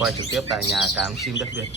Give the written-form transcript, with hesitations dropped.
quay trực tiếp tại nhà cám sim đất Việt.